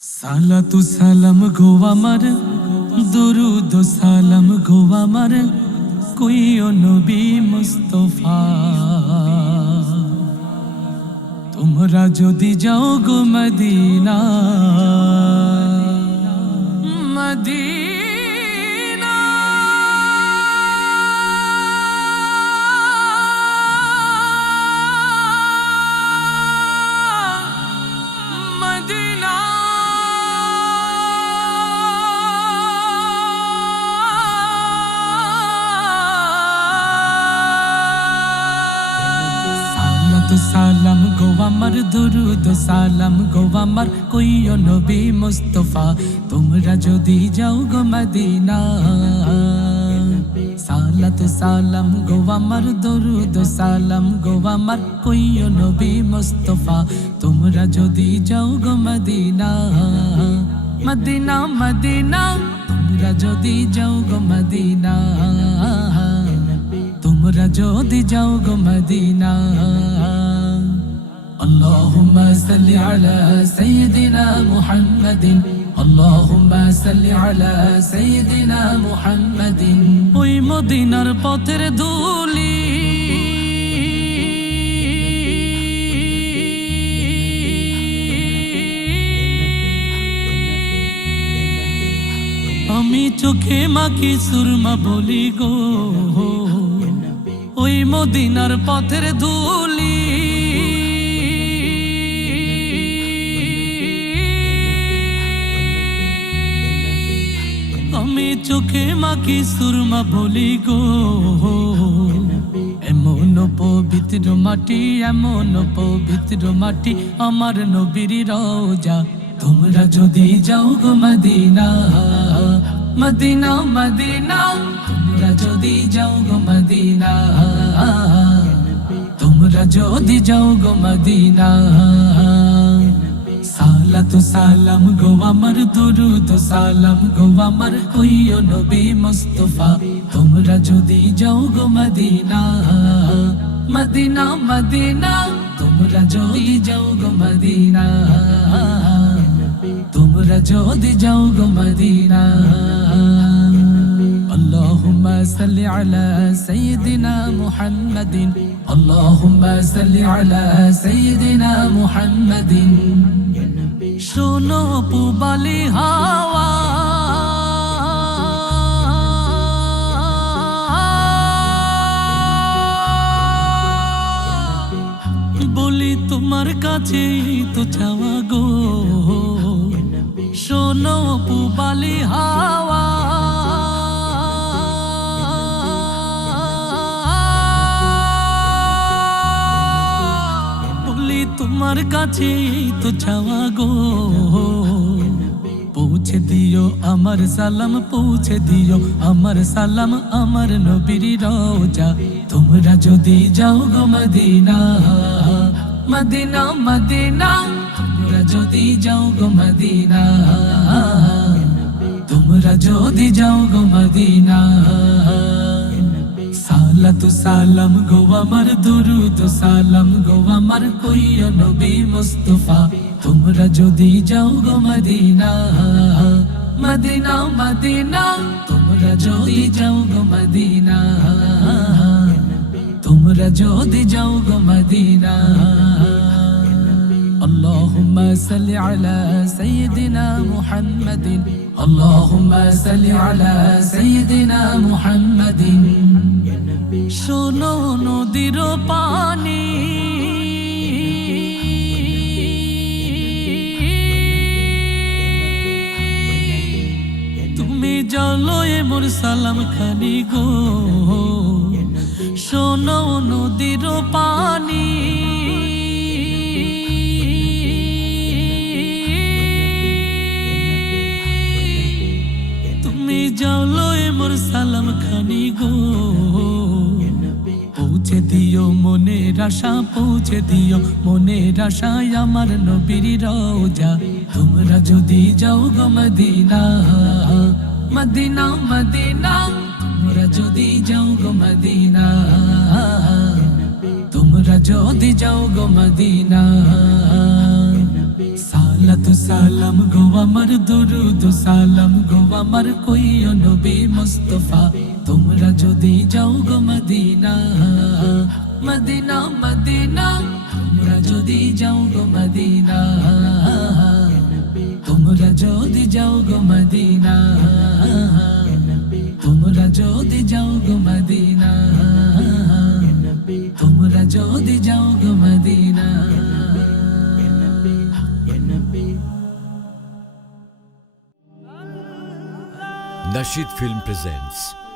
সালাতু সালাম গো আমার দুরুদ সালাম গো আমার কইও নবী মুস্তফা। তোমরা যদি যাও গো মদিনা মদিনা। দুরুদ সালাম গো আমার, কইও নবী মুস্তফা, তোমরা যদি যাও গো মদিনা। সালাতু সালাম গো আমার, দরুদ সালাম গো আমার, কইও নবী মুস্তফা, তোমরা যদি যাও গো মদিনা। মদিনা মদিনা, তোমরা যদি যাও গো মদিনা। তোমরা যদি যাও গো মদিনা। اللهم صل على سيدنا محمد اللهم صل على سيدنا محمد ওই মদিনার পথের ধুলি আমি চোখে মাখি সুরমা বলি গো ওই মদিনার পথের ধুলি আমি চোখে মাখি সুরমা বলি গো। এমন পবিত্র মাটি, এমন পবিত্র মাটি আমার নবীর রওজা। তোমরা যদি যাও গো মদিনা মদিনা মদিনা। তোমরা যদি যাও গো মদিনা, তোমরা যদি যাও গো মদিনা। সালাতু সালাম গো আমার দরুদ, সালাম গো আমার কইও নবী মুস্তাফা। তোমরা যদি যাও গো মদিনা মদিনা মদিনা। তোমরা যদি যাও গো মদিনা, তোমরা যদি যাও গো মদিনা। صل على سيدنا محمد اللهم صل على سيدنا محمد শোনো পুবালি হাওয়া বলি তোমার কাছে তো চাওয়া গো শোনো পুবালি হাওয়া তোমার কাছে তো চাওয়া গো। পৌঁছে দিও, আমার সালাম পৌঁছে দিও, আমার সালাম আমার নবীর রোজা তোমরা যদি যাও গো মদিনা মদিনা মদিনা। তোমরা যদি যাও গো মদিনা, তোমরা যদি যাও গো মদিনা। সালাতু সালাম গো আমার দুরুদ সালাম গো আমার কইও নবী মুস্তফা তোমরা যদি যাও গো মদিনা মদিনা মদিনা তোমরা যদি যাও গো মদিনা তোমরা যদি যাও গো মদিনা اللهم صل على سيدنا محمد اللهم صل على سيدنا محمد শোনো নদীর পানি। তুমি জলো এ মোর সালাম খানি গো। শোনো নদীর পানি আশা পৌঁছে দিও, মনের আশায় আমার নবীর রোজা তোমরা যদি যাও গো মদিনা মদিনা মদিনা। তোমরা যদি যাও গো মদিনা, তোমরা যদি যাও গো মদিনা। সাল সালাতু সালাম গো আমার, দরুদ সালাম গো আমার, কইও নবী মুস্তাফা। তোমরা যদি যাও গো মদিনা। মদিনা মদিনা তোমরা যদি যাও গো মদিনা তোমরা যদি যাও গো মদিনা তোমরা যদি যাও গো মদিনা তোমরা যদি যাও গো মদিনা Nashid Film presents